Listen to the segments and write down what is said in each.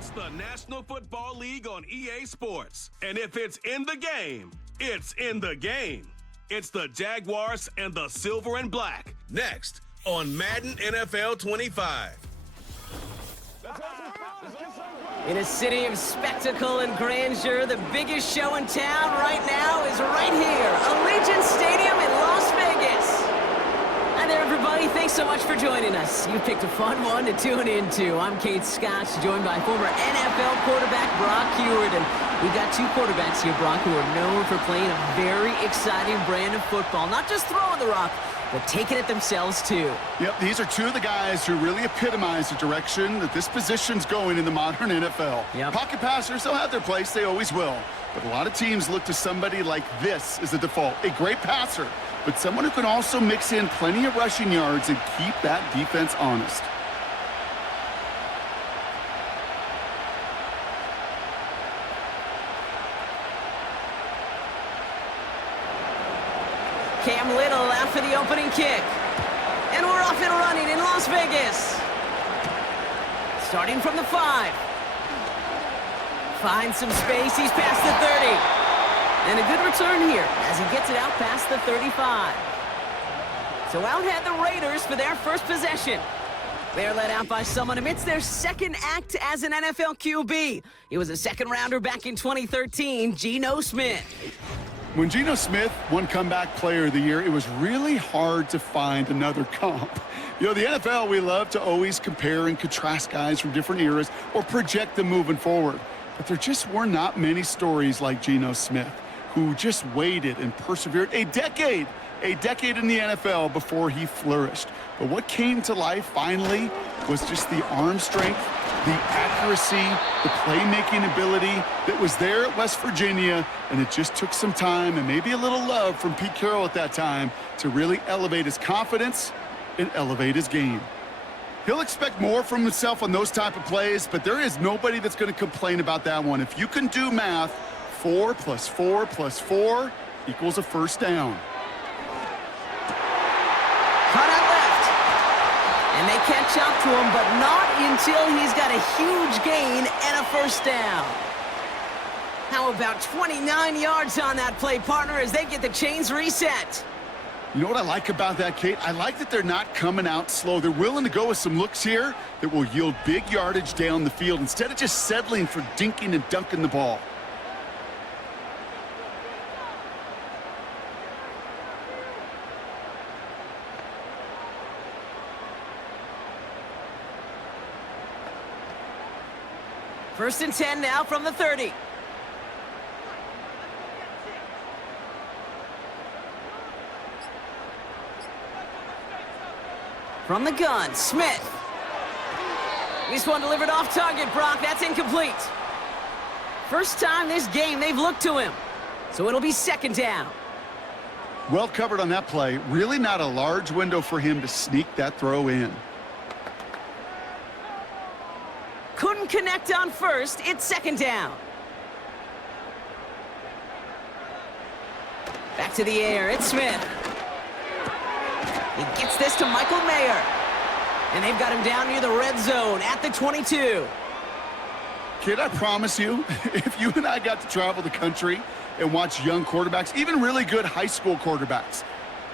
It's the National Football League on EA Sports. And if it's in the game, it's in the game. It's the Jaguars and the Silver and Black. Next on Madden NFL 25. In a city of spectacle and grandeur, the biggest show in town right now is right here, Allegiant Stadium in Las Vegas. Hi there, everybody. Thanks so much for joining us. You picked a fun one to tune into. I'm Kate Scott, joined by former NFL quarterback Brock Huard. And we've got two quarterbacks here, Brock, who are known for playing a very exciting brand of football. Not just throwing the rock, but taking it themselves, too. Yep, these are two of the guys who really epitomize the direction that this position's going in the modern NFL. Yep. Pocket passers, they'll have their place. They always will. But a lot of teams look to somebody like this as the default. A great passer, but someone who can also mix in plenty of rushing yards and keep that defense honest. Cam Little out for the opening kick. And we're off and running in Las Vegas. Starting from the 5. Finds some space. He's past the 30. And a good return here as he gets it out past the 35. So out had the Raiders for their first possession. They're led out by someone amidst their second act as an NFL QB. He was a second-rounder back in 2013, Geno Smith. When Geno Smith won Comeback Player of the Year, it was really hard to find another comp. You know, the NFL, we love to always compare and contrast guys from different eras or project them moving forward. But there just were not many stories like Geno Smith, who just waited and persevered a decade in the NFL before he flourished. But what came to life finally was just the arm strength, the accuracy, the playmaking ability that was there at West Virginia, and it just took some time and maybe a little love from Pete Carroll at that time to really elevate his confidence and elevate his game. He'll expect more from himself on those type of plays, but there is nobody that's going to complain about that one. If you can do math, 4 + 4 + 4 equals a first down. Cut out left. And they catch up to him, but not until he's got a huge gain and a first down. How about 29 yards on that play, partner, as they get the chains reset? You know what I like about that, Kate? I like that they're not coming out slow. They're willing to go with some looks here that will yield big yardage down the field instead of just settling for dinking and dunking the ball. First and 10 now from the 30. From the gun, Smith. This one delivered off target, Brock. That's incomplete. First time this game they've looked to him. So it'll be second down. Well covered on that play. Really not a large window for him to sneak that throw in. Couldn't connect on first. It's second down. Back to the air. It's Smith. He gets this to Michael Mayer. And they've got him down near the red zone at the 22. Kid, I promise you, if you and I got to travel the country and watch young quarterbacks, even really good high school quarterbacks,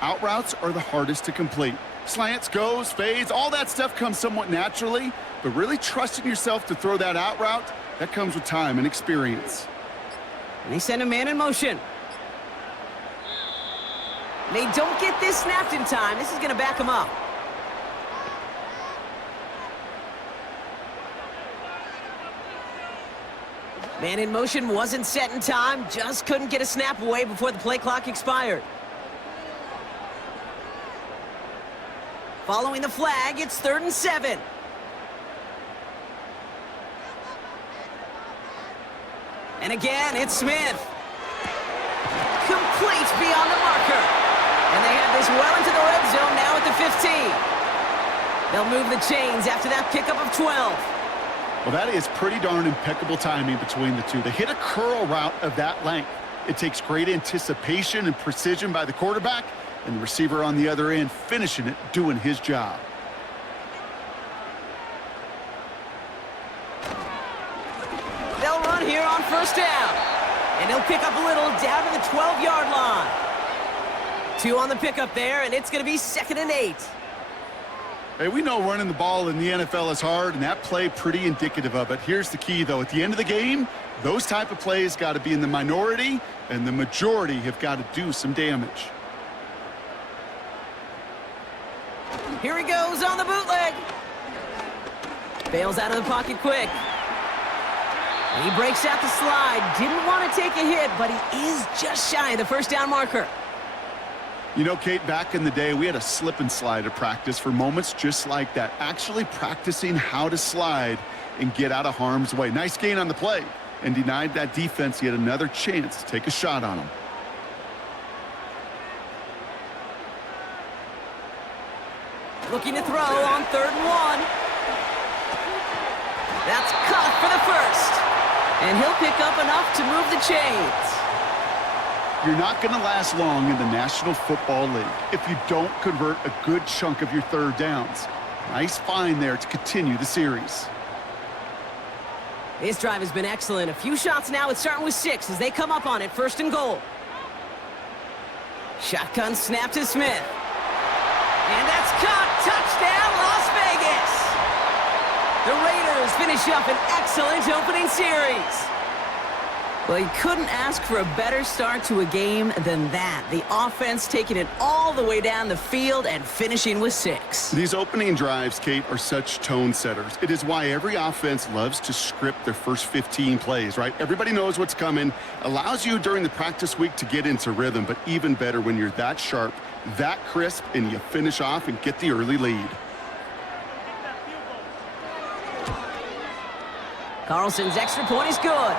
out routes are the hardest to complete. Slants, goes, fades, all that stuff comes somewhat naturally, but really trusting yourself to throw that out route, that comes with time and experience. And they send a man in motion. They don't get this snapped in time. This is going to back him up. Man in motion wasn't set in time. Just couldn't get a snap away before the play clock expired. Following the flag, it's 3rd and 7. And again, it's Smith. Complete beyond the marker. And they have this well into the red zone now at the 15. They'll move the chains after that pickup of 12. Well, that is pretty darn impeccable timing between the two. They hit a curl route of that length. It takes great anticipation and precision by the quarterback, and the receiver on the other end finishing it, doing his job. here on first down. And he'll pick up a little down to the 12-yard line. 2 on the pickup there, and it's going to be 2nd and 8. Hey, we know running the ball in the NFL is hard, and that play pretty indicative of it. Here's the key, though. At the end of the game, those type of plays got to be in the minority, and the majority have got to do some damage. Here he goes on the bootleg. Bails out of the pocket quick. And he breaks out the slide. Didn't want to take a hit, but he is just shy of the first down marker. You know, Kate, back in the day, we had a slip and slide at practice for moments just like that. Actually practicing how to slide and get out of harm's way. Nice gain on the play, and denied that defense yet another chance to take a shot on him. Looking to throw on 3rd and 1. That's caught for the first. And he'll pick up enough to move the chains. You're not going to last long in the National Football League if you don't convert a good chunk of your 3rd downs. Nice find there to continue the series. This drive has been excellent. A few shots now. It's starting with 6 as they come up on it. 1st and goal. Shotgun snap to Smith. And that's caught. Touchdown, Las Vegas. The Raiders finish up an excellent opening series. Well, you couldn't ask for a better start to a game than that. The offense taking it all the way down the field and finishing with 6. These opening drives, Kate, are such tone setters. It is why every offense loves to script their first 15 plays, right? Everybody knows what's coming. Allows you during the practice week to get into rhythm, but even better when you're that sharp, that crisp, and you finish off and get the early lead. Carlson's extra point is good.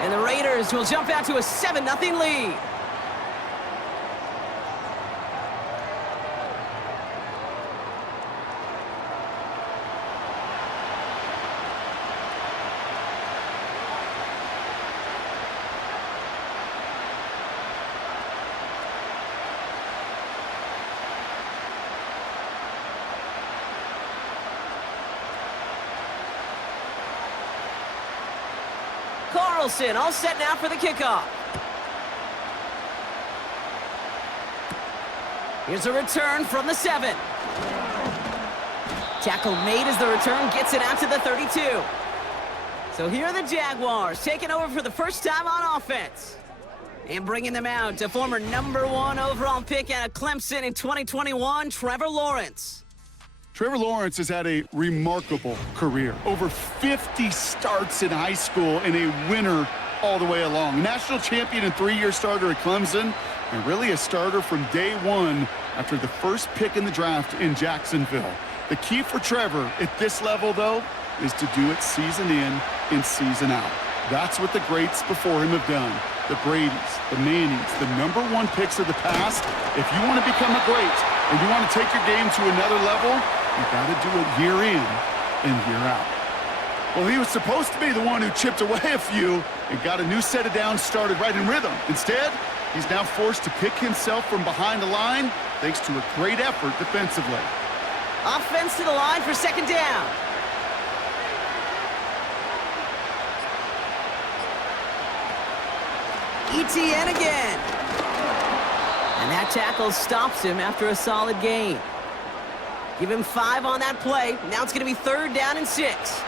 And the Raiders will jump out to a 7-0 lead. Carlson all set now for the kickoff. Here's a return from the 7. Tackle made as the return gets it out to the 32. So here are the Jaguars taking over for the first time on offense. And bringing them out to former #1 overall pick out of Clemson in 2021, Trevor Lawrence. Trevor Lawrence has had a remarkable career. Over 50 starts in high school and a winner all the way along. National champion and 3-year starter at Clemson, and really a starter from day 1 after the first pick in the draft in Jacksonville. The key for Trevor at this level, though, is to do it season in and season out. That's what the greats before him have done. The Bradys, the Mannings, the #1 picks of the past. If you want to become a great and you want to take your game to another level, you got to do it year in and year out. Well, he was supposed to be the one who chipped away a few and got a new set of downs started right in rhythm. Instead, he's now forced to pick himself from behind the line thanks to a great effort defensively. Offense to the line for 2nd down. ETN again. And that tackle stops him after a solid gain. Give him 5 on that play. Now it's going to be 3rd down and 6.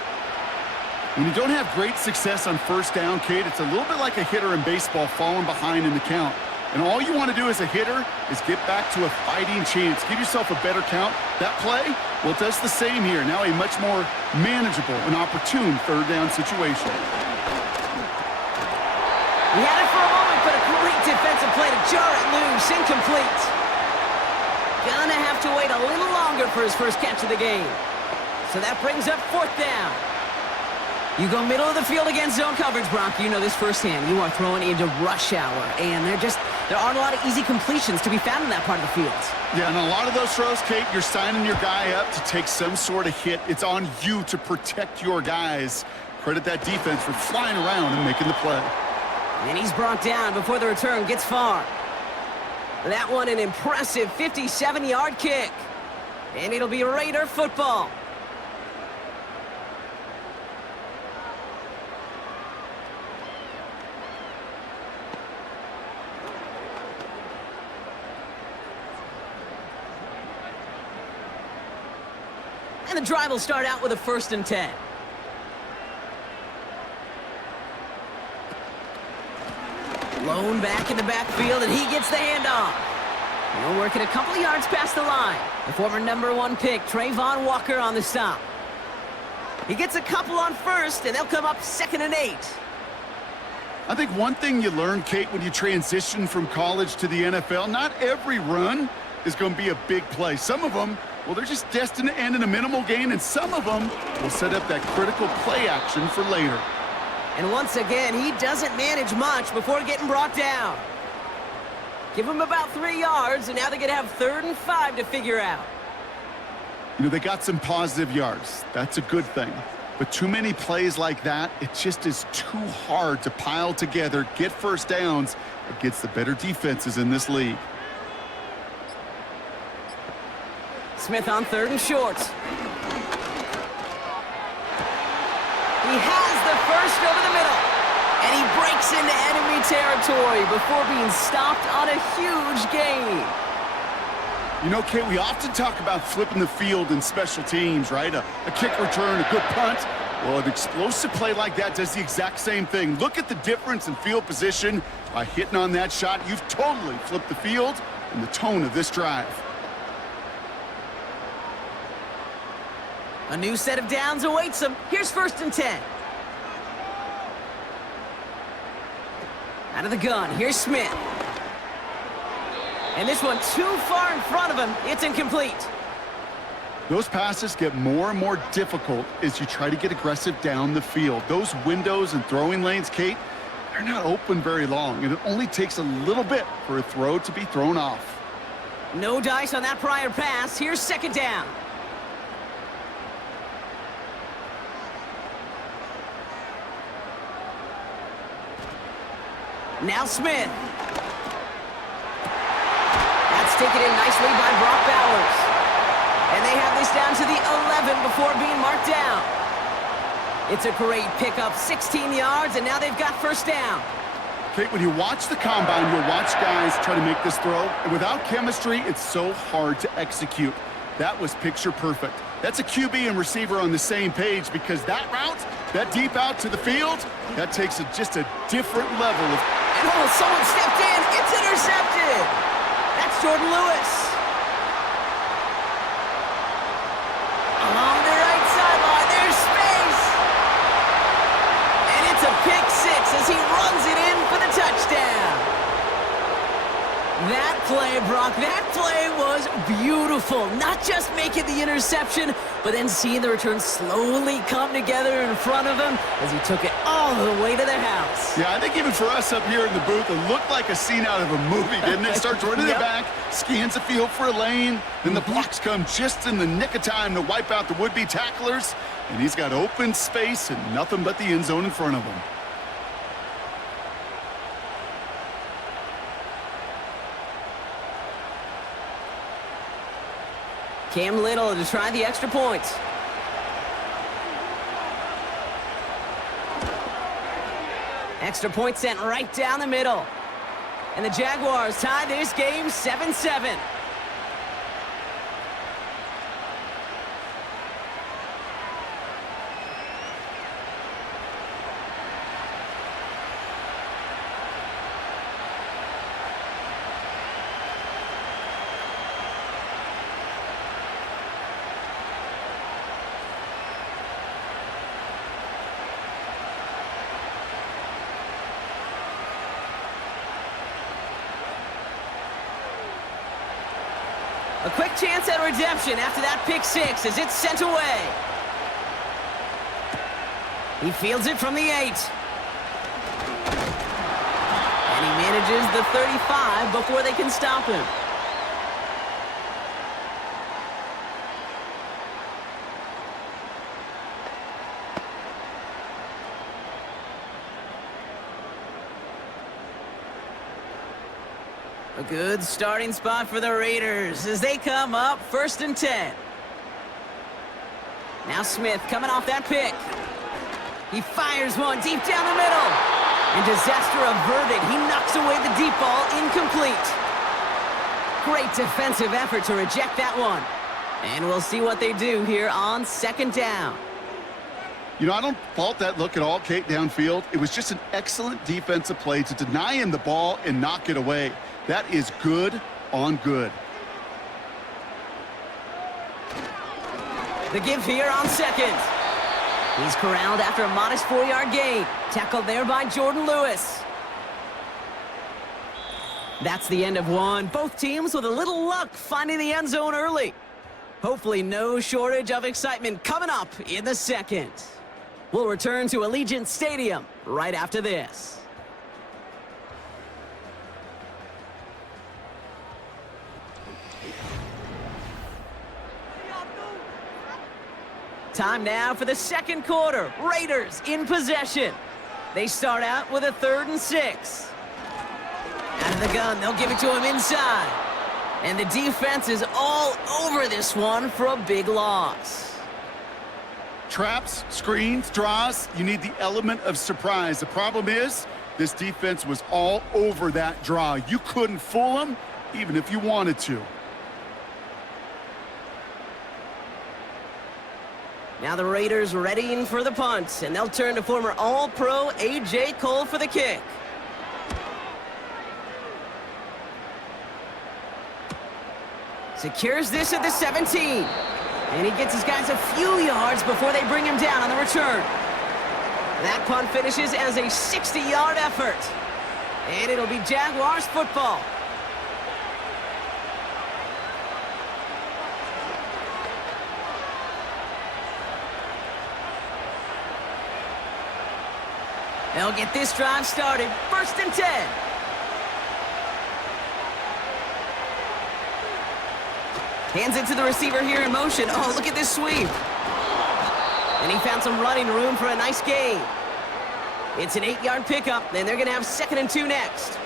When you don't have great success on first down, Kate, it's a little bit like a hitter in baseball falling behind in the count. And all you want to do as a hitter is get back to a fighting chance. Give yourself a better count. That play, well, it does the same here. Now a much more manageable and opportune 3rd down situation. He had it for a moment, but a great defensive play to jar it loose. Incomplete. Gonna have to wait a little longer for his first catch of the game. So that brings up 4th down. You go middle of the field against zone coverage, Brock. You know this firsthand. You are throwing into rush hour, and there aren't a lot of easy completions to be found in that part of the field. Yeah, and a lot of those throws, Kate, you're signing your guy up to take some sort of hit. It's on you to protect your guys. Credit that defense for flying around and making the play. And he's brought down before the return gets far. That one an impressive 57-yard kick. And it'll be Raider football. And the drive will start out with a 1st and 10. Blown back in the backfield, and he gets the handoff. He'll work it a couple of yards past the line. The former #1 pick, Trayvon Walker, on the stop. He gets a couple on 1st, and they'll come up 2nd and 8. I think one thing you learn, Kate, when you transition from college to the NFL, not every run is going to be a big play. Some of them, well, they're just destined to end in a minimal gain, and some of them will set up that critical play action for later. And once again, he doesn't manage much before getting brought down. Give him about 3 yards, and now they're going to have 3rd and 5 to figure out. You know, they got some positive yards. That's a good thing. But too many plays like that, it just is too hard to pile together, get 1st downs against the better defenses in this league. Smith on 3rd and short. He has the 1st over the middle. And he breaks into enemy territory before being stopped on a huge gain. You know, Kate, we often talk about flipping the field in special teams, right? A kick return, a good punt. Well, an explosive play like that does the exact same thing. Look at the difference in field position. By hitting on that shot, you've totally flipped the field and the tone of this drive. A new set of downs awaits him. Here's 1st and 10. Out of the gun, here's Smith. And this one too far in front of him. It's incomplete. Those passes get more and more difficult as you try to get aggressive down the field. Those windows and throwing lanes, Kate, they're not open very long, and it only takes a little bit for a throw to be thrown off. No dice on that prior pass. Here's 2nd down. Now Smith. That's taken in nicely by Brock Bowers. And they have this down to the 11 before being marked down. It's a great pickup, 16 yards, and now they've got 1st down. Kate, when you watch the combine, you'll watch guys try to make this throw, and without chemistry, it's so hard to execute. That was picture perfect. That's a QB and receiver on the same page, because that route, that deep out to the field, that takes just a different level of... And oh, someone stepped in. It's intercepted. That's Jordan Lewis. Along the right sideline, there's space. And it's a pick 6 as he runs it in for the touchdown. That play, Brock, that play was beautiful. Not just making the interception, but then seeing the return slowly come together in front of him as he took it all the way to the house. Yeah, I think even for us up here in the booth, it looked like a scene out of a movie, didn't it? Starts running it back, scans the field for a lane, then the blocks come just in the nick of time to wipe out the would-be tacklers, and he's got open space and nothing but the end zone in front of him. Cam Little to try the extra points. Extra point sent right down the middle. And the Jaguars tie this game 7-7. A quick chance at redemption after that pick 6 as it's sent away. He fields it from the 8. And he manages the 35 before they can stop him. A good starting spot for the Raiders as they come up 1st and 10. Now Smith coming off that pick. He fires one deep down the middle. And disaster averted. He knocks away the deep ball, incomplete. Great defensive effort to reject that one. And we'll see what they do here on second down. You know, I don't fault that look at all, Kate, downfield. It was just an excellent defensive play to deny him the ball and knock it away. That is good on good. The give here on second. He's corralled after a modest 4-yard gain. Tackled there by Jordan Lewis. That's the end of one. Both teams with a little luck finding the end zone early. Hopefully no shortage of excitement coming up in the second. We'll return to Allegiant Stadium right after this. Time now for the second quarter. Raiders in possession. They start out with a 3rd and 6. Out of the gun, they'll give it to him inside. And the defense is all over this one for a big loss. Traps, screens, draws, you need the element of surprise. The problem is, this defense was all over that draw. You couldn't fool them, even if you wanted to. Now the Raiders readying for the punt, and they'll turn to former All-Pro A.J. Cole for the kick. Secures this at the 17. And he gets his guys a few yards before they bring him down on the return. That punt finishes as a 60-yard effort. And it'll be Jaguars football. They'll get this drive started. 1st and 10. Hands it to the receiver here in motion. Oh, look at this sweep. And he found some running room for a nice gain. It's an 8-yard pickup, and they're going to have 2nd and 2 next.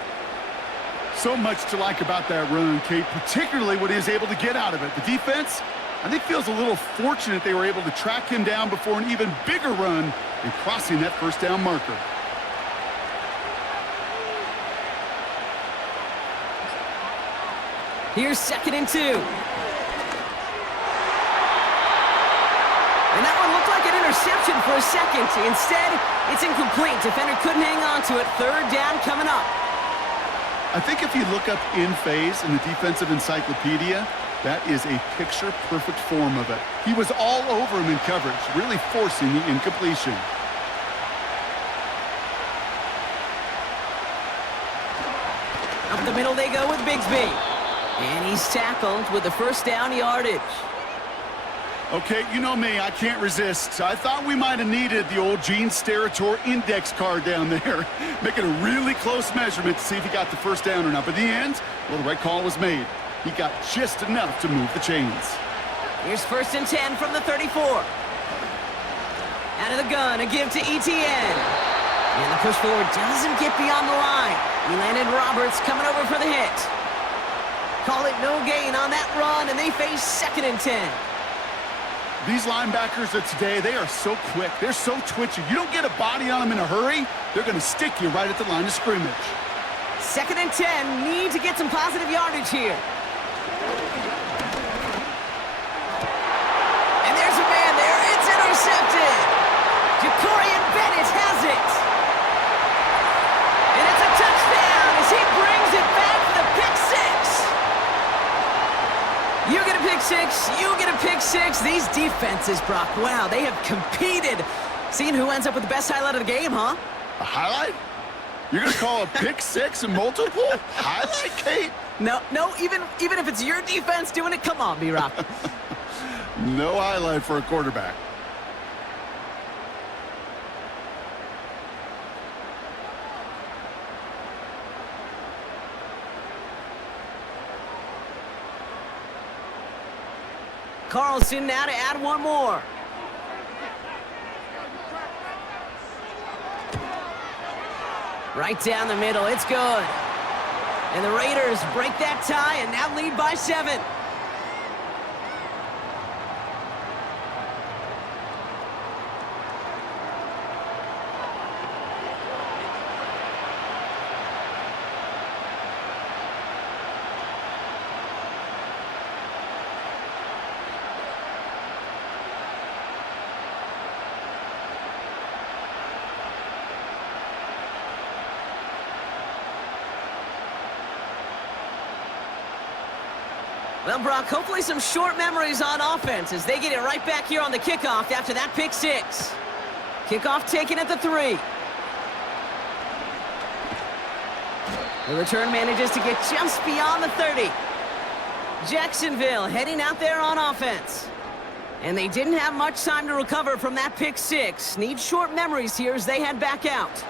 So much to like about that run, Kate, particularly what he was able to get out of it. The defense, I think, feels a little fortunate they were able to track him down before an even bigger run and crossing that 1st down marker. Here's 2nd and 2. And that one looked like an interception for a second. Instead, it's incomplete. Defender couldn't hang on to it. 3rd down coming up. I think if you look up in phase in the defensive encyclopedia, that is a picture-perfect form of it. He was all over him in coverage, really forcing the incompletion. Up the middle they go with Bigsby. And he's tackled with the 1st down yardage. Okay, you know me, I can't resist. I thought we might have needed the old Gene Steratore index card down there, making a really close measurement to see if he got the 1st down or not. But in the end, well, the right call was made. He got just enough to move the chains. Here's 1st and 10 from the 34. Out of the gun, a give to ETN. And the push forward doesn't get beyond the line. He landed Roberts coming over for the hit. Call it no gain on that run, and they face 2nd and 10. These linebackers of today, they are so quick. They're so twitchy. You don't get a body on them in a hurry, they're going to stick you right at the line of scrimmage. 2nd and 10, need to get some positive yardage here. And there's a man there. It's intercepted. Jacorian Bennett has it. And it's a touchdown as he brings it back for the pick 6. You get a pick 6, you get a pick 6. These defenses, Brock, wow, they have competed. Seeing who ends up with the best highlight of the game, huh? A highlight? You're going to call a pick 6 and multiple? Highlight, Kate? No, even if it's your defense doing it, come on, B-Rock. No highlight for a quarterback. Carlson now to add one more. Right down the middle, it's good. And the Raiders break that tie and now lead by 7. Well, Brock, hopefully some short memories on offense as they get it right back here on the kickoff after that pick six. Kickoff taken at the 3. The return manages to get just beyond the 30. Jacksonville heading out there on offense. And they didn't have much time to recover from that pick six. Need short memories here as they head back out.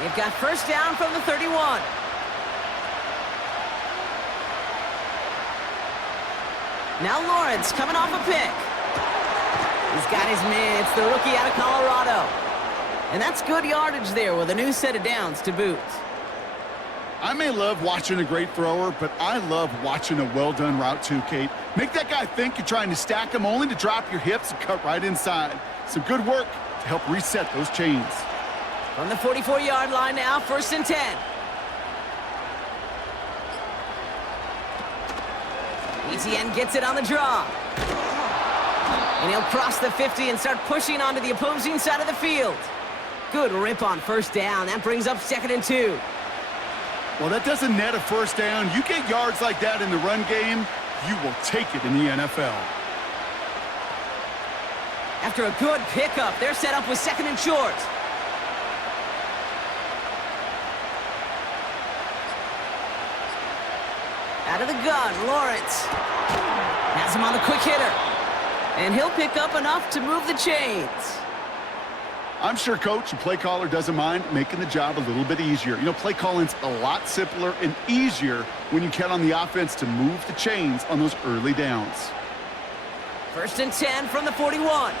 They've got first down from the 31. Now Lawrence coming off a pick. He's got his man. It's the rookie out of Colorado. And that's good yardage there with a new set of downs to boot. I may love watching a great thrower, but I love watching a well-done route too, Kate. Make that guy think you're trying to stack him only to drop your hips and cut right inside. Some good work to help reset those chains. From the 44-yard line now, 1st and 10. ETN gets it on the draw. And he'll cross the 50 and start pushing onto the opposing side of the field. Good rip on first down. That brings up 2nd and 2. Well, that doesn't net a first down. You get yards like that in the run game, you will take it in the NFL. After a good pickup, they're set up with 2nd and short. Out of the gun, Lawrence. Has him on the quick hitter. And he'll pick up enough to move the chains. I'm sure coach and play caller doesn't mind making the job a little bit easier. You know, play calling's a lot simpler and easier when you count on the offense to move the chains on those early downs. 1st and 10 from the 41.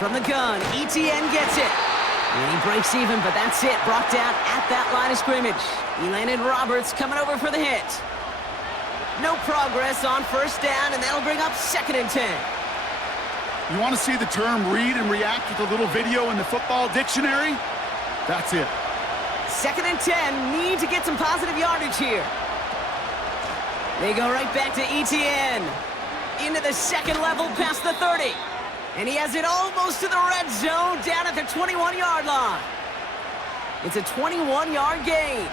From the gun, ETN gets it. And he breaks even, but that's it. Brought down at that line of scrimmage. Elandon Roberts coming over for the hit. No progress on first down, and that'll bring up 2nd and 10. You want to see the term read and react with a little video in the football dictionary? That's it. 2nd and 10. Need to get some positive yardage here. They go right back to ETN. Into the second level past the 30. And he has it almost to the red zone down at the 21-yard line. It's a 21-yard gain.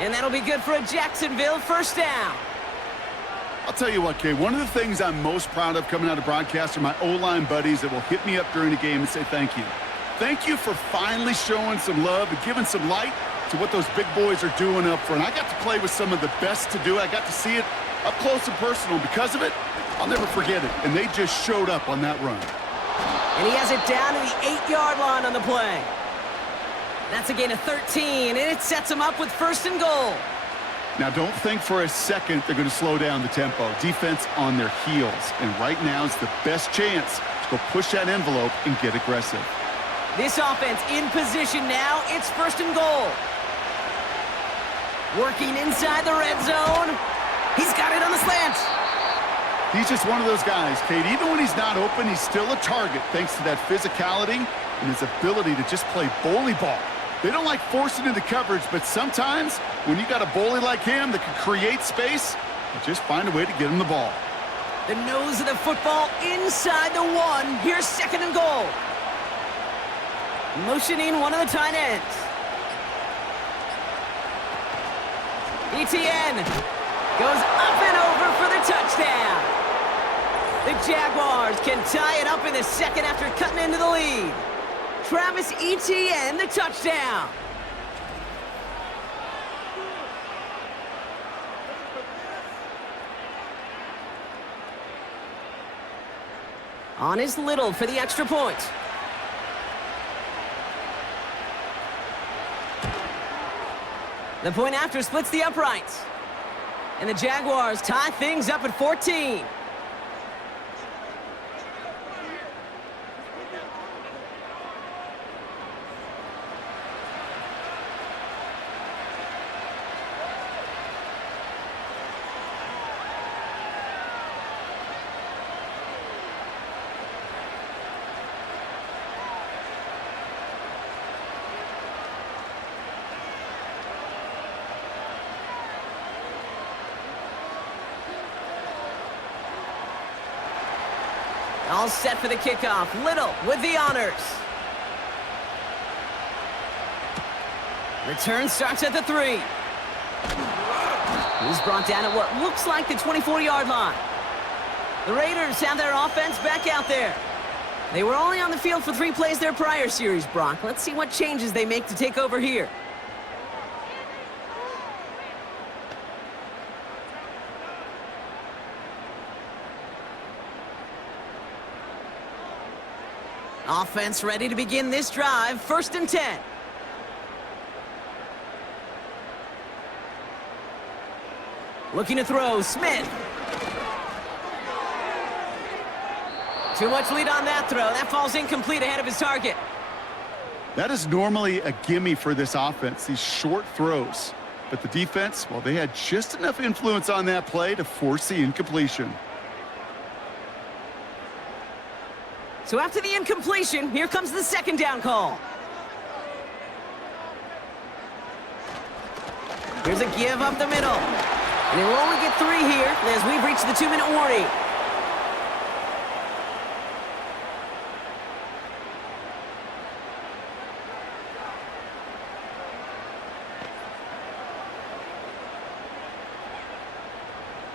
And that'll be good for a Jacksonville first down. I'll tell you what, Kay, one of the things I'm most proud of coming out of broadcast are my O-line buddies that will hit me up during the game and say thank you. Thank you for finally showing some love and giving some light to what those big boys are doing up front. I got to play with some of the best to do it. I got to see it up close and personal. Because of it, I'll never forget it. And they just showed up on that run. And he has it down to the 8-yard line on the play. That's a gain of 13, and it sets him up with 1st and goal. Now, don't think for a second they're going to slow down the tempo. Defense on their heels. And right now is the best chance to go push that envelope and get aggressive. This offense in position now. It's 1st and goal. Working inside the red zone. He's got it on the slant. He's just one of those guys, Kate. Even when he's not open, he's still a target thanks to that physicality and his ability to just play bully ball. They don't like forcing into coverage, but sometimes when you got a bully like him that can create space, you just find a way to get him the ball. The nose of the football inside the 1. Here's 2nd and goal. Motioning one of the tight ends. ETN goes up and over for the touchdown. The Jaguars can tie it up in the second after cutting into the lead. Travis Etienne, the touchdown. On is Little for the extra point. The point after splits the uprights. And the Jaguars tie things up at 14. All set for the kickoff. Little with the honors. Return starts at the 3. He's brought down at what looks like the 24-yard line. The Raiders have their offense back out there. They were only on the field for 3 plays their prior series, Brock. Let's see what changes they make to take over here. Offense ready to begin this drive. 1st and 10. Looking to throw, Smith. Too much lead on that throw. That falls incomplete ahead of his target. That is normally a gimme for this offense, these short throws. But the defense, well, they had just enough influence on that play to force the incompletion. So after the incompletion, here comes the 2nd down call. Here's a give up the middle. And he'll only get 3 here as we've reached the 2-minute warning.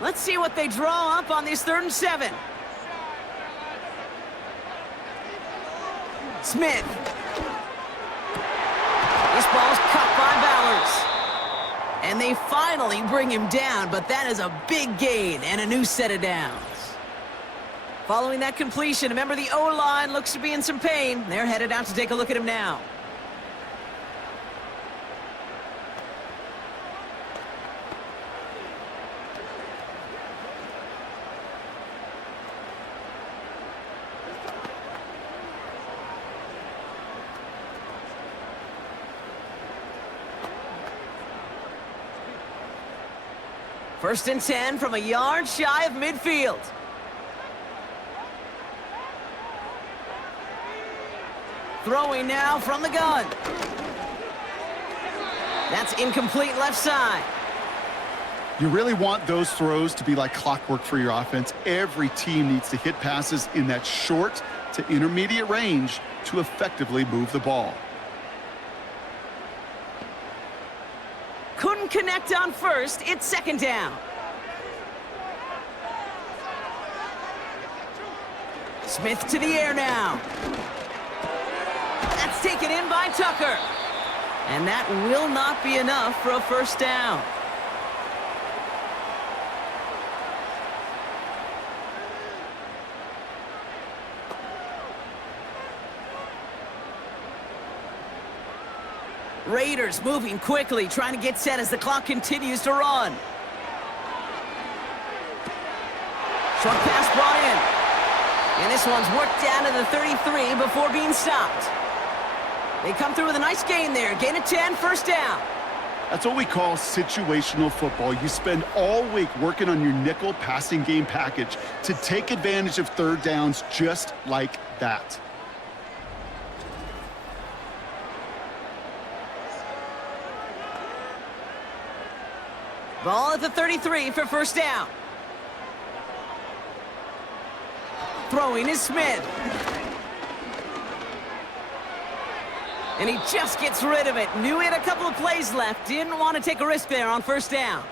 Let's see what they draw up on this 3rd and 7. Smith. This ball's cut by Bowers. And they finally bring him down, but that is a big gain and a new set of downs. Following that completion, a member of the O-line looks to be in some pain. They're headed out to take a look at him now. First and 10 from a yard shy of midfield. Throwing now from the gun. That's incomplete left side. You really want those throws to be like clockwork for your offense. Every team needs to hit passes in that short to intermediate range to effectively move the ball. Couldn't connect on first. It's 2nd down. Smith to the air now. That's taken in by Tucker. And that will not be enough for a 1st down. Raiders moving quickly, trying to get set as the clock continues to run. Short pass brought in. And this one's worked down to the 33 before being stopped. They come through with a nice gain there. Gain of 10, 1st down. That's what we call situational football. You spend all week working on your nickel passing game package to take advantage of 3rd downs just like that. Ball at the 33 for 1st down. Throwing is Smith. And he just gets rid of it. Knew he had a couple of plays left. Didn't want to take a risk there on 1st down.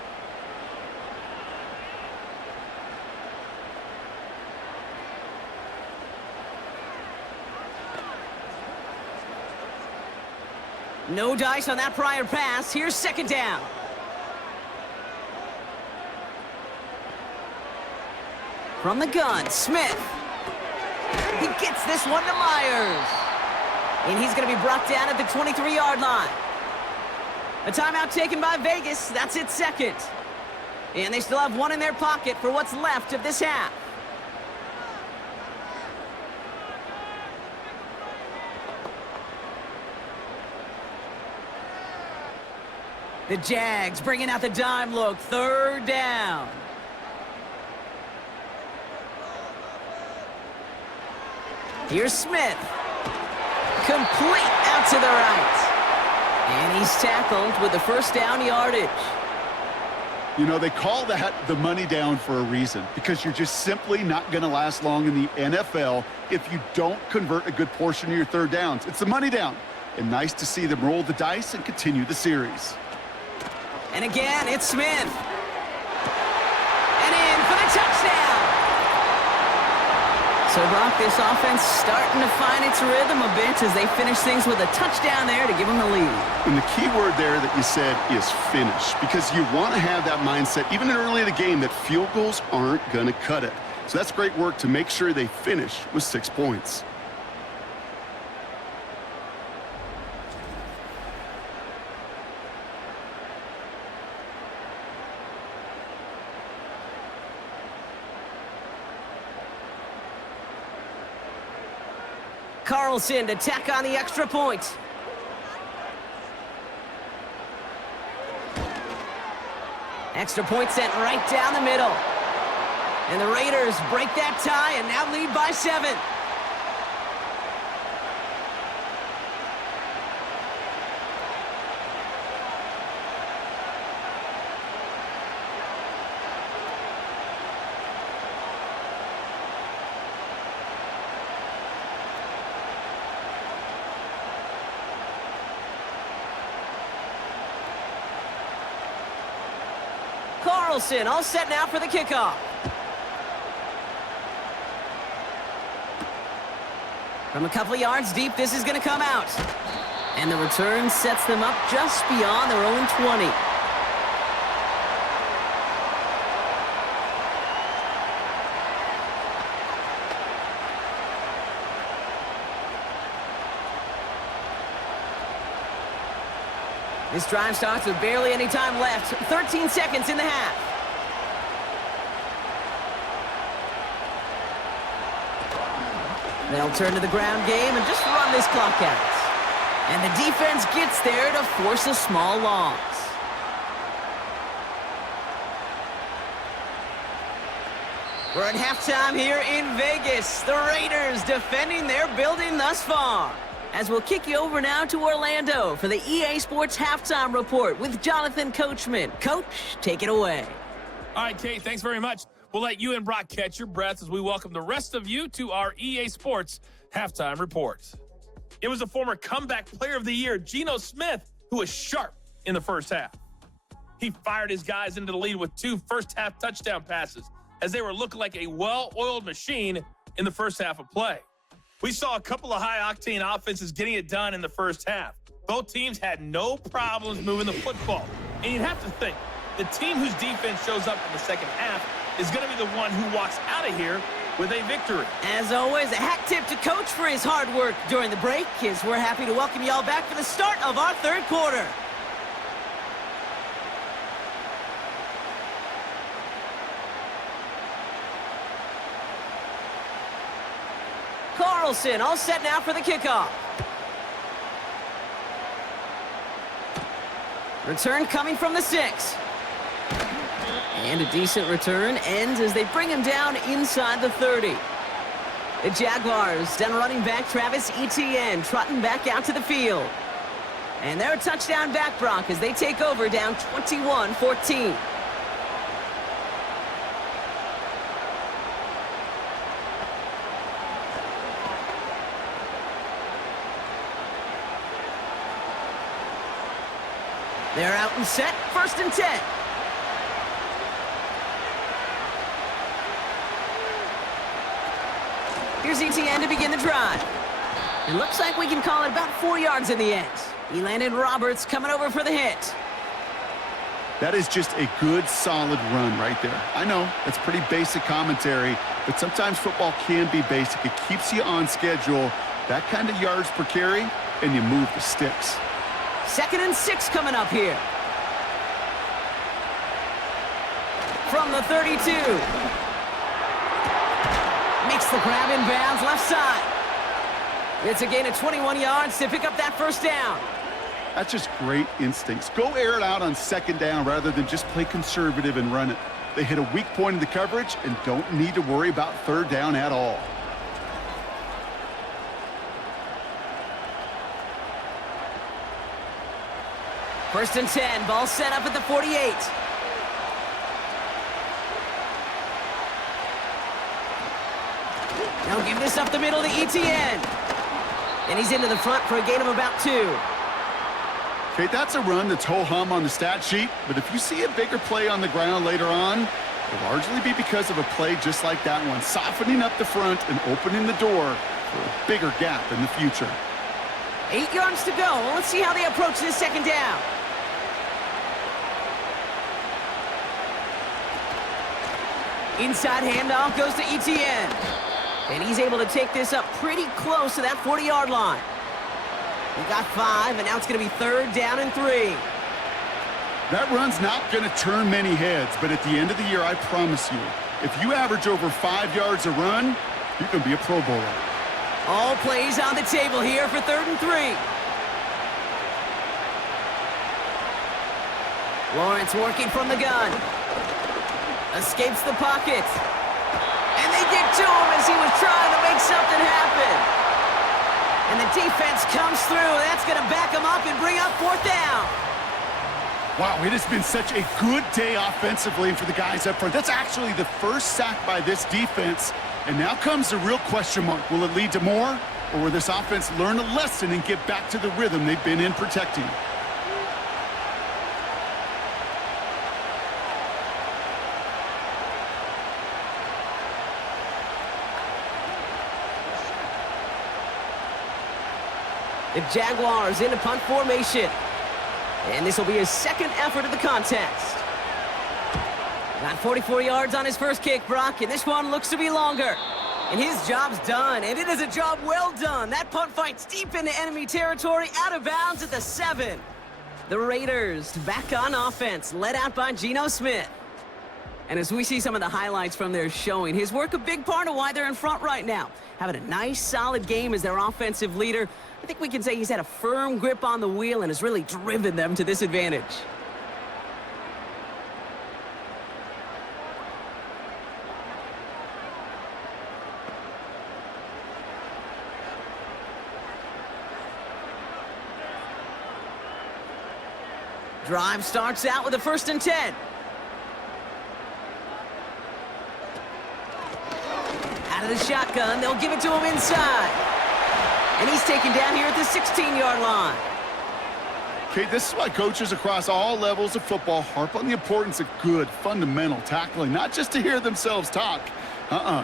No dice on that prior pass. Here's 2nd down. From the gun, Smith. He gets this one to Myers. And he's going to be brought down at the 23-yard line. A timeout taken by Vegas. That's its 2nd. And they still have 1 in their pocket for what's left of this half. The Jags bringing out the dime look. 3rd down. Here's Smith. Complete out to the right. And he's tackled with the 1st down yardage. You know, they call that the money down for a reason, because you're just simply not going to last long in the NFL if you don't convert a good portion of your third downs. It's the money down. And nice to see them roll the dice and continue the series. And again, it's Smith. And in for the touchdown. So, Brock, this offense starting to find its rhythm a bit as they finish things with a touchdown there to give them the lead. And the key word there that you said is finish, because you want to have that mindset, even early in the game, that field goals aren't going to cut it. So that's great work to make sure they finish with 6 points. Carlson to tack on the extra point. Extra point sent right down the middle. And the Raiders break that tie and now lead by 7. Carlson all set now for the kickoff. From a couple of yards deep, this is going to come out. And the return sets them up just beyond their own 20. This drive starts with barely any time left. 13 seconds in the half. They'll turn to the ground game and just run this clock out. And the defense gets there to force a small loss. We're at halftime here in Vegas. The Raiders defending their building thus far. As we'll kick you over now to Orlando for the EA Sports Halftime Report with Jonathan Coachman. Coach, take it away. All right, Kate, thanks very much. We'll let you and Brock catch your breath as we welcome the rest of you to our EA Sports Halftime Report. It was the former comeback player of the year, Geno Smith, who was sharp in the first half. He fired his guys into the lead with 2 first-half touchdown passes as they were looking like a well-oiled machine in the first half of play. We saw a couple of high-octane offenses getting it done in the first half. Both teams had no problems moving the football. And you'd have to think, the team whose defense shows up in the second half is going to be the one who walks out of here with a victory. As always, a hat tip to Coach for his hard work during the break, as we're happy to welcome y'all back for the start of our third quarter. Carlson all set now for the kickoff. Return coming from the 6. And a decent return ends as they bring him down inside the 30. The Jaguars down running back Travis Etienne trotting back out to the field. And they're a touchdown back, Brock, as they take over down 21-14. They're out and set, 1st and 10. Here's Etienne to begin the drive. It looks like we can call it about 4 yards in the end. Elandon Roberts coming over for the hit. That is just a good, solid run right there. I know, that's pretty basic commentary, but sometimes football can be basic. It keeps you on schedule, that kind of yards per carry, and you move the sticks. 2nd and 6 coming up here. From the 32. Makes the grab in bounds left side. It's a gain of 21 yards to pick up that first down. That's just great instincts. Go air it out on 2nd down rather than just play conservative and run it. They hit a weak point in the coverage and don't need to worry about 3rd down at all. First and 10, ball set up at the 48. They'll give this up the middle to ETN. And he's into the front for a gain of about 2. Okay, that's a run that's ho-hum on the stat sheet, but if you see a bigger play on the ground later on, it'll largely be because of a play just like that one, softening up the front and opening the door for a bigger gap in the future. 8 yards to go. Well, let's see how they approach this second down. Inside handoff goes to ETN. And he's able to take this up pretty close to that 40-yard line. He got 5, and now it's going to be 3rd down and 3. That run's not going to turn many heads, but at the end of the year, I promise you, if you average over 5 yards a run, you're going to be a Pro Bowler. All plays on the table here for 3rd and 3. Lawrence working from the gun. Escapes the pocket. And they get to him as he was trying to make something happen. And the defense comes through. That's going to back him up and bring up 4th down. Wow, it has been such a good day offensively for the guys up front. That's actually the first sack by this defense. And now comes the real question mark. Will it lead to more? Or will this offense learn a lesson and get back to the rhythm they've been in protecting? The Jaguars in a punt formation. And this will be his second effort of the contest. Got 44 yards on his first kick, Brock, and this one looks to be longer. And his job's done, and it is a job well done. That punt fight's deep into enemy territory, out of bounds at the 7. The Raiders back on offense, led out by Geno Smith. And as we see some of the highlights from their showing, his work a big part of why they're in front right now. Having a nice, solid game as their offensive leader. I think we can say he's had a firm grip on the wheel and has really driven them to this advantage. Drive starts out with a 1st and 10. Out of the shotgun, they'll give it to him inside. And he's taken down here at the 16-yard line. Okay, this is why coaches across all levels of football harp on the importance of good, fundamental tackling, not just to hear themselves talk.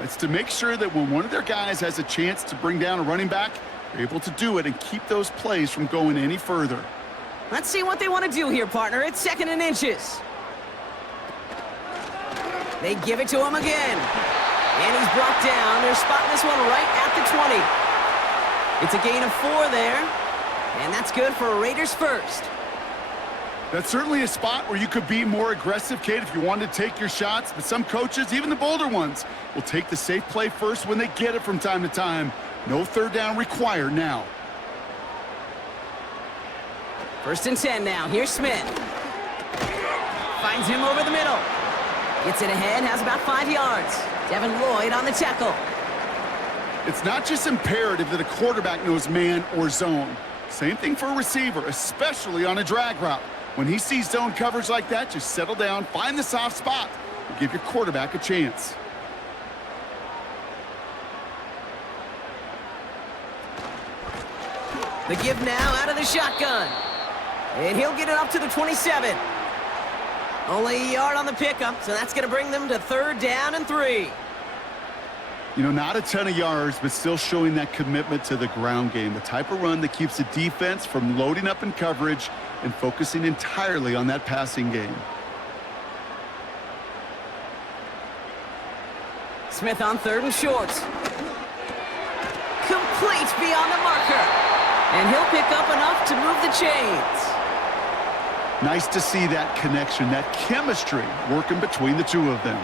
It's to make sure that when one of their guys has a chance to bring down a running back, they're able to do it and keep those plays from going any further. Let's see what they want to do here, partner. It's 2nd and inches. They give it to him again. And he's brought down. They're spotting this one right at the 20. It's a gain of 4 there. And that's good for a Raiders first. That's certainly a spot where you could be more aggressive, Kate, if you wanted to take your shots. But some coaches, even the bolder ones, will take the safe play first when they get it from time to time. No 3rd down required now. 1st and 10 now. Here's Smith. Finds him over the middle. Gets it ahead, has about 5 yards. Devin Lloyd on the tackle. It's not just imperative that a quarterback knows man or zone. Same thing for a receiver, especially on a drag route. When he sees zone coverage like that, just settle down, find the soft spot, and give your quarterback a chance. The give now out of the shotgun. And he'll get it up to the 27. Only a yard on the pickup, so that's going to bring them to 3rd down and 3. You know, not a ton of yards, but still showing that commitment to the ground game. The type of run that keeps the defense from loading up in coverage and focusing entirely on that passing game. Smith on 3rd and short. Complete beyond the marker. And he'll pick up enough to move the chains. Nice to see that connection, that chemistry working between the two of them.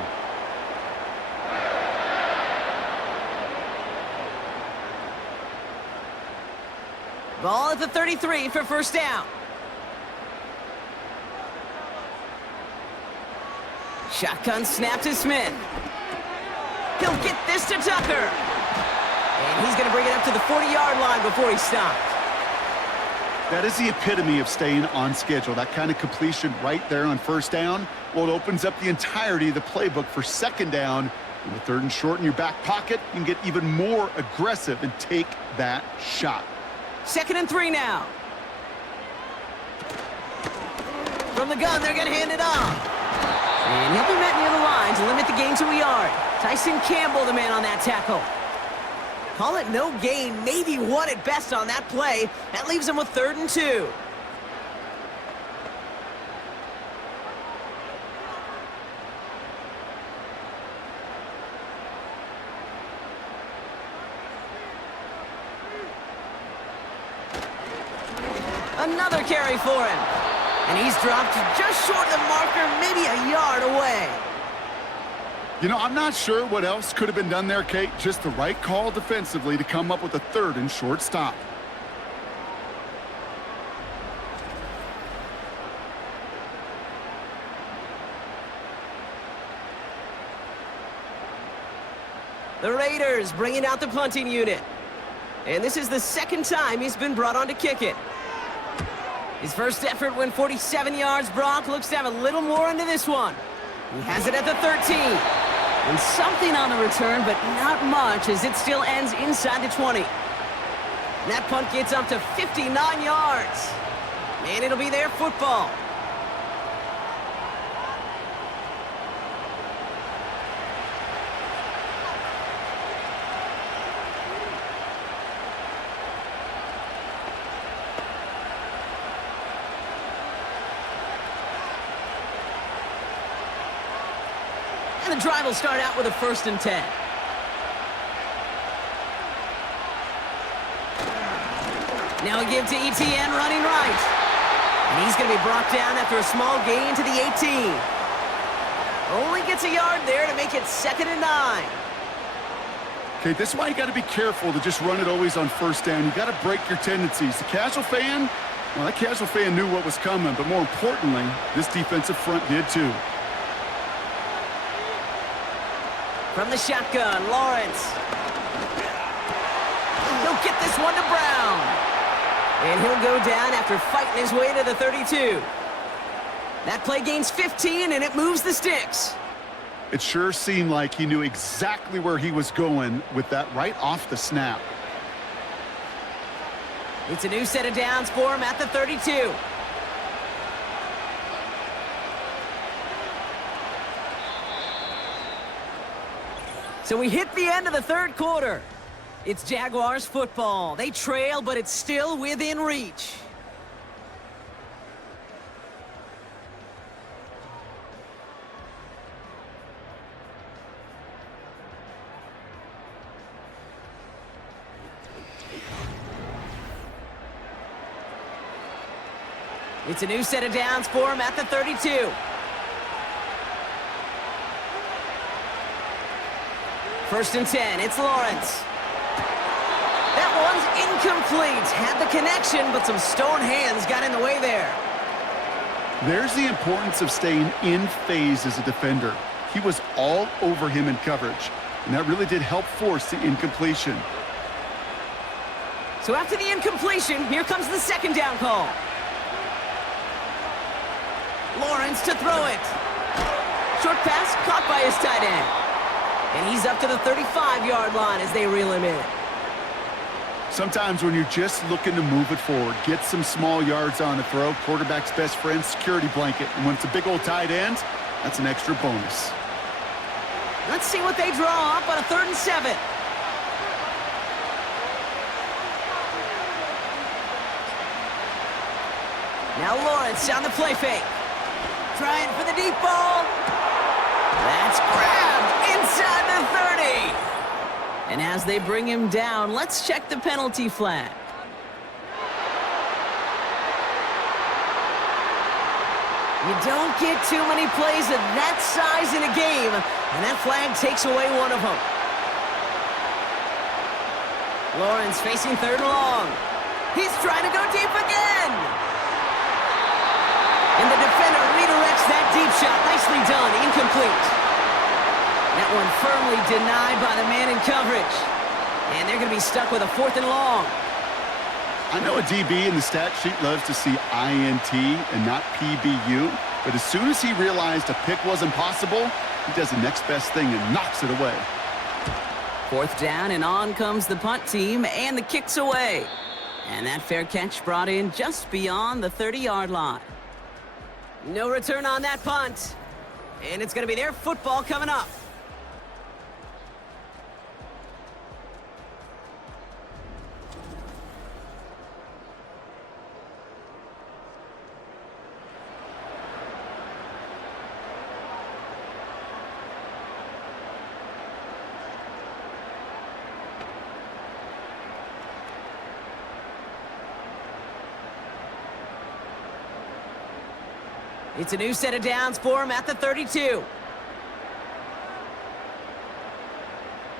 Ball at the 33 for 1st down. Shotgun snap to Smith. He'll get this to Tucker. And he's going to bring it up to the 40-yard line before he stops. That is the epitome of staying on schedule. That kind of completion right there on 1st down. Well, it opens up the entirety of the playbook for 2nd down And with 3rd and short in your back pocket, you can get even more aggressive and take that shot. 2nd and 3 now. From the gun, they're going to hand it off. And he'll be met near the line to limit the gain to a yard. Tyson Campbell, the man on that tackle. Call it no gain, maybe 1 at best on that play. That leaves him with 3rd and 2. Another carry for him. And he's dropped just short of the marker, maybe a yard away. You know, I'm not sure what else could have been done there, Kate. Just the right call defensively to come up with a 3rd and short stop. The Raiders bringing out the punting unit. And this is the 2nd time he's been brought on to kick it. His first effort went 47 yards. Brock looks to have a little more into this one. He has it at the 13. And something on the return, but not much, as it still ends inside the 20. And that punt gets up to 59 yards. And it'll be their football. And the drive will start out with a 1st and 10. Now a give to ETN running right. And he's going to be brought down after a small gain to the 18. Only gets a yard there to make it 2nd and 9. Okay, this is why you got to be careful to just run it always on 1st down. You got to break your tendencies. The casual fan, well, that casual fan knew what was coming, but more importantly, this defensive front did too. From the shotgun, Lawrence. He'll get this one to Brown. And he'll go down after fighting his way to the 32. That play gains 15, and it moves the sticks. It sure seemed like he knew exactly where he was going with that right off the snap. It's a new set of downs for him at the 32. So we hit the end of the 3rd quarter. It's Jaguars football. They trail, but it's still within reach. It's a new set of downs for him at the 32. First and 10, it's Lawrence. That one's incomplete. Had the connection, but some stone hands got in the way there. There's the importance of staying in phase as a defender. He was all over him in coverage, and that really did help force the incompletion. So after the incompletion, here comes the 2nd down call. Lawrence to throw it. Short pass caught by his tight end. And he's up to the 35-yard line as they reel him in. Sometimes when you're just looking to move it forward, get some small yards on the throw, quarterback's best friend, security blanket. And when it's a big old tight end, that's an extra bonus. Let's see what they draw up on a 3rd and 7. Now Lawrence on the play fake. Trying for the deep ball. That's grabbed inside the 30. And as they bring him down, let's check the penalty flag. You don't get too many plays of that size in a game, and that flag takes away one of them. Lawrence facing 3rd and long. He's trying to go deep again. And the defender redirects that deep shot. Nicely done. Incomplete. That one firmly denied by the man in coverage. And they're going to be stuck with a 4th and long. I know a DB in the stat sheet loves to see INT and not PBU, but as soon as he realized a pick wasn't possible, He does the next best thing and knocks it away. 4th down, and on comes the punt team, and the kick's away. And that fair catch brought in just beyond the 30-yard line. No return on that punt. And it's going to be their football coming up. It's a new set of downs for him at the 32.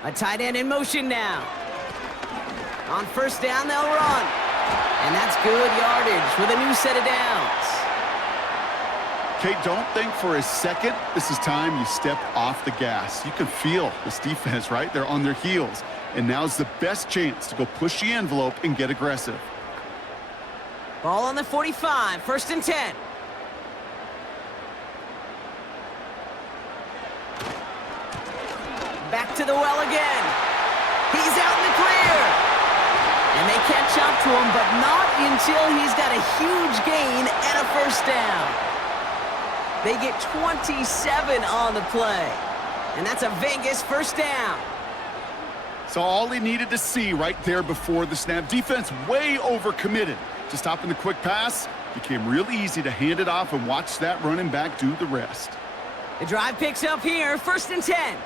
A tight end in motion now. On 1st down, they'll run. And that's good yardage with a new set of downs. Kate, don't think for a second this is time you step off the gas. You can feel this defense, right? They're on their heels. And now's the best chance to go push the envelope and get aggressive. Ball on the 45, 1st and 10. Back to the well again. He's out in the clear. And they catch up to him, but not until he's got a huge gain and a 1st down. They get 27 on the play. And that's a Vegas 1st down. So all he needed to see right there before the snap. Defense way overcommitted to stopping the quick pass. Became real easy to hand it off and watch that running back do the rest. The drive picks up here, 1st and 10.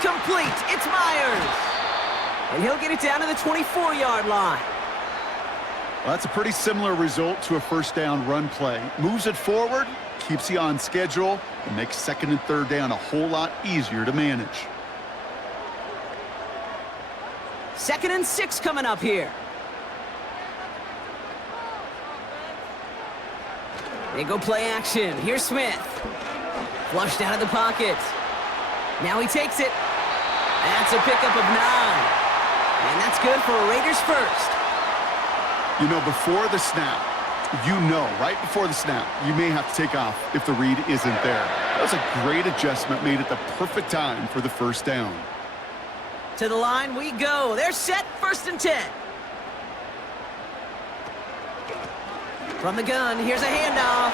Complete. It's Myers. And he'll get it down to the 24-yard line. Well, that's a pretty similar result to a 1st down run play. Moves it forward, keeps you on schedule, and makes 2nd and 3rd down a whole lot easier to manage. 2nd and 6 coming up here. They go play action. Here's Smith. Flushed out of the pocket. Now he takes it. That's a pickup of 9. And that's good for a Raiders 1st. You know, before the snap, right before the snap, you may have to take off if the read isn't there. That was a great adjustment made at the perfect time for the 1st down. To the line we go. They're set, 1st and 10. From the gun, here's a handoff.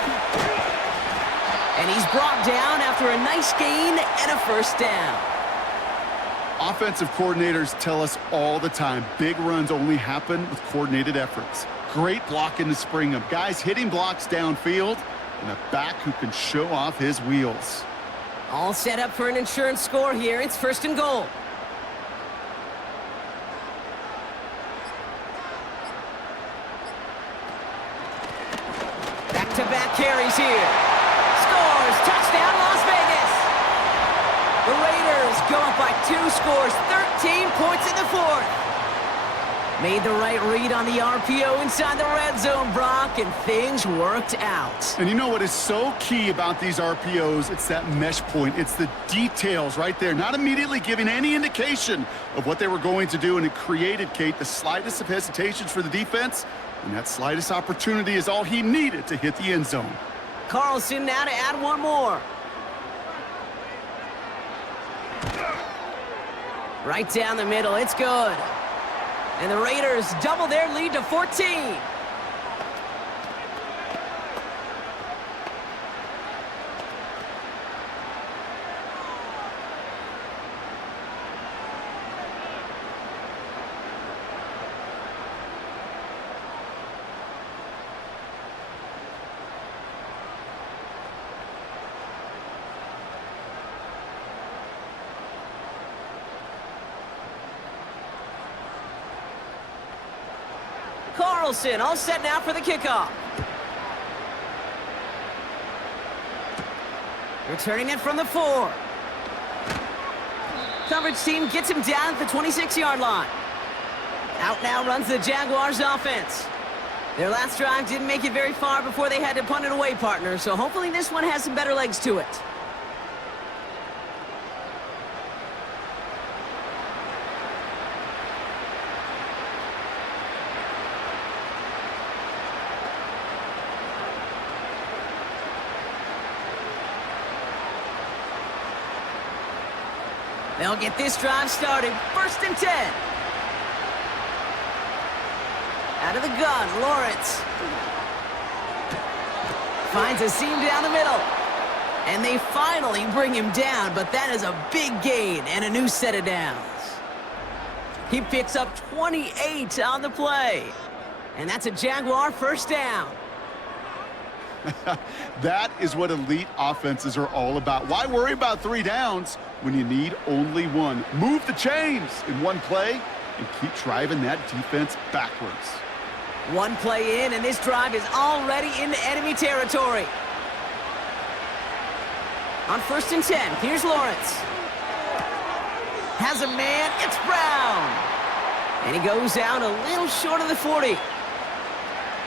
And he's brought down after a nice gain and a 1st down. Offensive coordinators tell us all the time, big runs only happen with coordinated efforts. Great blocking to spring them. Guys hitting blocks downfield, and a back who can show off his wheels. All set up for an insurance score here. It's 1st and goal. Back-to-back carries here. Scores. Touchdown, Las Vegas. The Raiders go up by 2 scores, 13 points in the 4th. Made the right read on the RPO inside the red zone, Brock, and things worked out. And you know what is so key about these RPOs? It's that mesh point. It's the details right there, not immediately giving any indication of what they were going to do, and it created, Kate, the slightest of hesitations for the defense, and that slightest opportunity is all he needed to hit the end zone. Carlson now to add one more. Right down the middle, it's good. And the Raiders double their lead to 14. Carlson all set now for the kickoff. Returning it from the 4. Coverage team gets him down at the 26-yard line. Out now runs the Jaguars offense. Their last drive didn't make it very far before they had to punt it away, partner, so hopefully this one has some better legs to it. They'll get this drive started. 1st and 10. Out of the gun, Lawrence. Finds a seam down the middle. And they finally bring him down, but that is a big gain and a new set of downs. He picks up 28 on the play. And that's a Jaguar 1st down. That is what elite offenses are all about. Why worry about 3 downs when you need only 1? Move the chains in one play and keep driving that defense backwards. 1 play in, and this drive is already into enemy territory. On 1st and 10, here's Lawrence. Has a man, it's Brown. And he goes out a little short of the 40.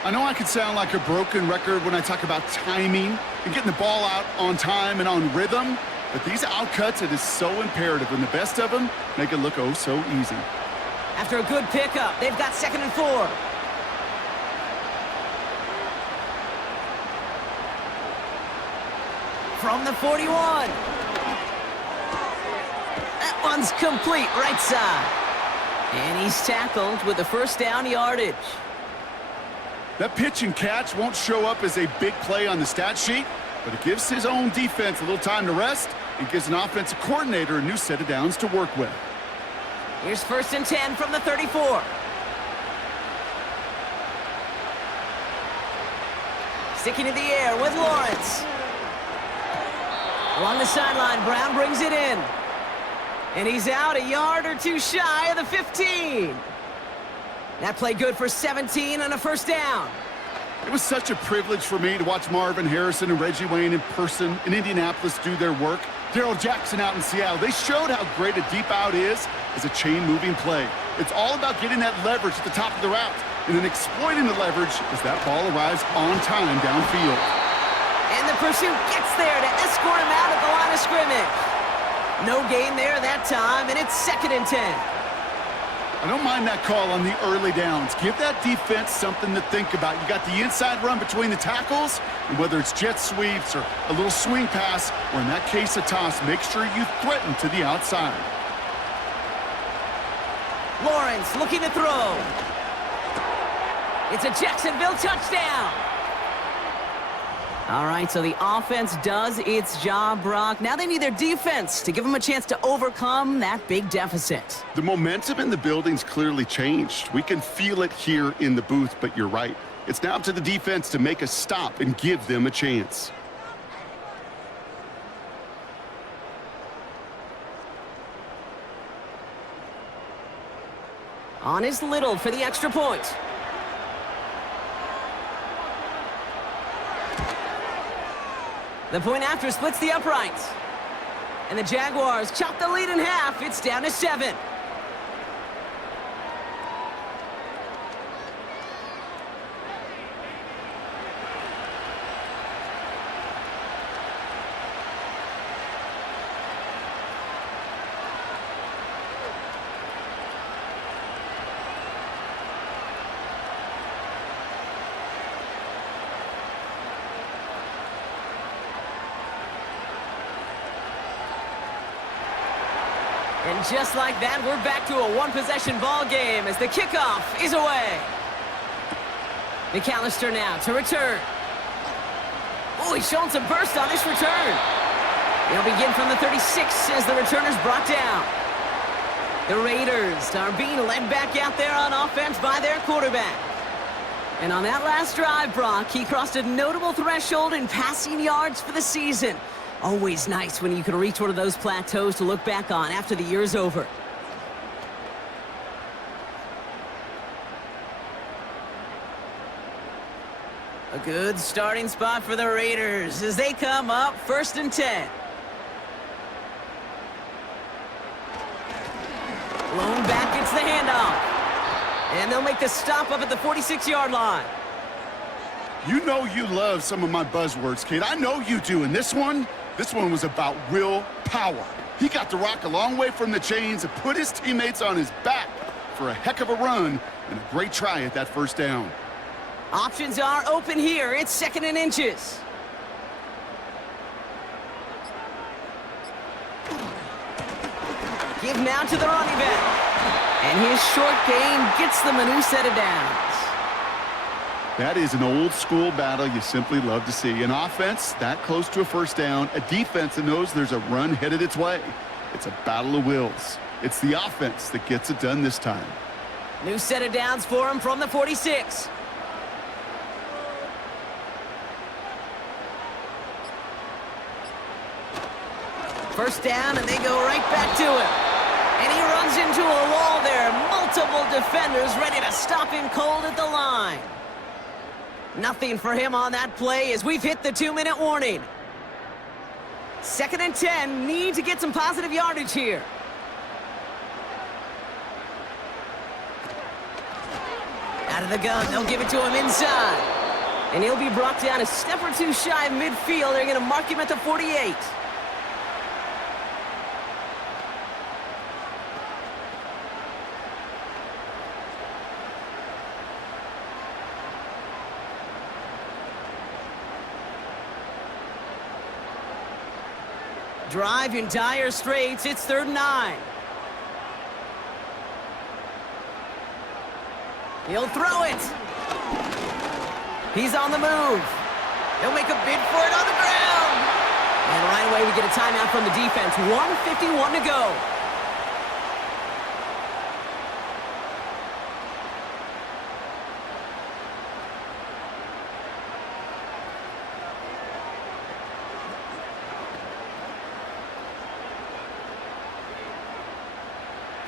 I know I can sound like a broken record when I talk about timing and getting the ball out on time and on rhythm, but these outcuts, it is so imperative, and the best of them make it look oh so easy. After a good pickup, they've got 2nd and 4. From the 41. That one's complete, right side. And he's tackled with the 1st down yardage. That pitch and catch won't show up as a big play on the stat sheet, but it gives his own defense a little time to rest and gives an offensive coordinator a new set of downs to work with. Here's 1st and 10 from the 34. Sticking in the air with Lawrence. Along the sideline, Brown brings it in. And he's out a yard or 2 shy of the 15. That play good for 17 and a 1st down. It was such a privilege for me to watch Marvin Harrison and Reggie Wayne in person in Indianapolis do their work. Darrell Jackson out in Seattle. They showed how great a deep out is as a chain-moving play. It's all about getting that leverage at the top of the route and then exploiting the leverage as that ball arrives on time downfield. And the pursuit gets there to escort him out at the line of scrimmage. No gain there that time, and it's 2nd and 10. I don't mind that call on the early downs. Give that defense something to think about. You got the inside run between the tackles, and whether it's jet sweeps or a little swing pass, or in that case a toss, make sure you threaten to the outside. Lawrence looking to throw. It's a Jacksonville touchdown. All right, so the offense does its job, Brock. Now they need their defense to give them a chance to overcome that big deficit. The momentum in the building's clearly changed. We can feel it here in the booth, but you're right. It's now up to the defense to make a stop and give them a chance. On is Little for the extra point. The point after splits the uprights. And the Jaguars chop the lead in half. It's down to 7. And just like that, we're back to a one-possession ball game as the kickoff is away. McAllister now to return. Oh, he's showing some burst on this return. They'll begin from the 36 as the returner's brought down. The Raiders are being led back out there on offense by their quarterback. And on that last drive, Brock, he crossed a notable threshold in passing yards for the season. Always nice when you can reach one of those plateaus to look back on after the year's over. A good starting spot for the Raiders as they come up 1st and 10. Blown back, it's the handoff. And they'll make the stop up at the 46-yard line. You know you love some of my buzzwords, kid. I know you do. And this one was about real power. He got the rock a long way from the chains and put his teammates on his back for a heck of a run and a great try at that 1st down. Options are open here. It's 2nd and inches. give now to the running back. And his short game gets them a new set of downs. That is an old-school battle you simply love to see. An offense that close to a first down, a defense that knows there's a run headed its way. It's a battle of wills. It's the offense that gets it done this time. New set of downs for him from the 46. First down, and they go right back to him. And he runs into a wall there. Multiple defenders ready to stop him cold at the line. Nothing for him on that play as we've hit the 2-minute warning. 2nd and 10, need to get some positive yardage here. Out of the gun, they'll give it to him inside. And he'll be brought down a step or two shy of midfield. They're going to mark him at the 48. Drive in dire straits. It's 3rd and 9. He'll throw it. He's on the move. He'll make a bid for it on the ground. And right away we get a timeout from the defense. 1:51 to go.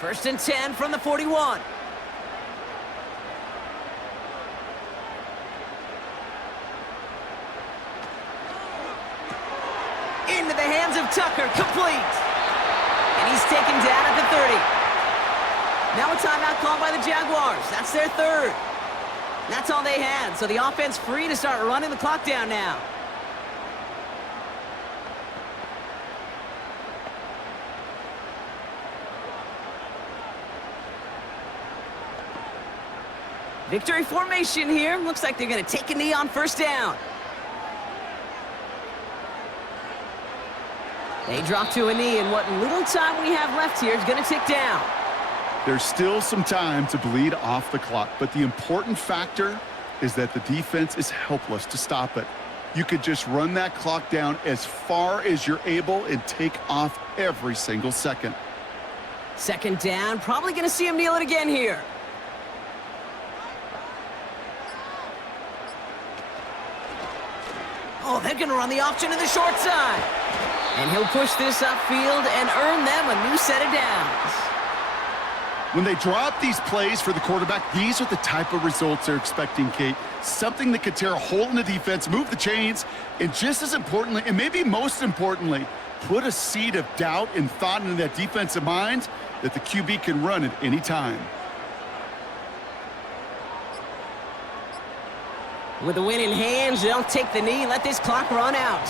First and 10 from the 41. Into the hands of Tucker, complete. And he's taken down at the 30. Now a timeout called by the Jaguars. That's their 3rd. That's all they had, so the offense free to start running the clock down now. Victory formation here. Looks like they're going to take a knee on first down. They drop to a knee, and what little time we have left here is going to tick down. There's still some time to bleed off the clock, but the important factor is that the defense is helpless to stop it. You could just run that clock down as far as you're able and take off every single second. 2nd down. Probably going to see him kneel it again here. Oh, they're going to run the option to the short side. And he'll push this upfield and earn them a new set of downs. When they drop these plays for the quarterback, these are the type of results they're expecting, Kate. Something that could tear a hole in the defense, move the chains, and just as importantly, and maybe most importantly, put a seed of doubt and thought into that defensive mind that the QB can run at any time. With the win in hands, they'll take the knee and let this clock run out.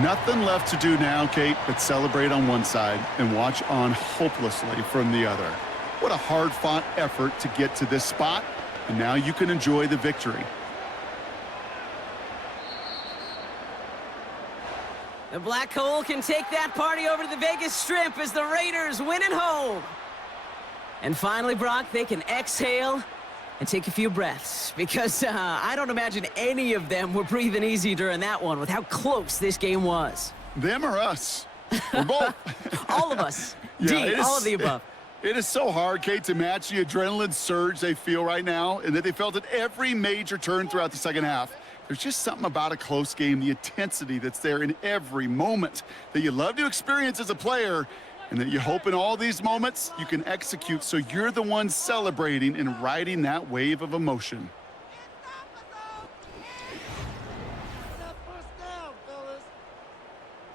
Nothing left to do now, Kate, but celebrate on one side and watch on hopelessly from the other. What a hard-fought effort to get to this spot, and now you can enjoy the victory. The Black Hole can take that party over to the Vegas Strip as the Raiders win at home. And finally, Brock, they can exhale and take a few breaths, because I don't imagine any of them were breathing easy during that one with how close this game was. Them or us? We're both. All of us. Yeah, all of the above. It is so hard, Kate, to match the adrenaline surge they feel right now and that they felt at every major turn throughout the second half. There's just something about a close game, the intensity that's there in every moment that you love to experience as a player, and that you hope in all these moments you can execute so you're the one celebrating and riding that wave of emotion.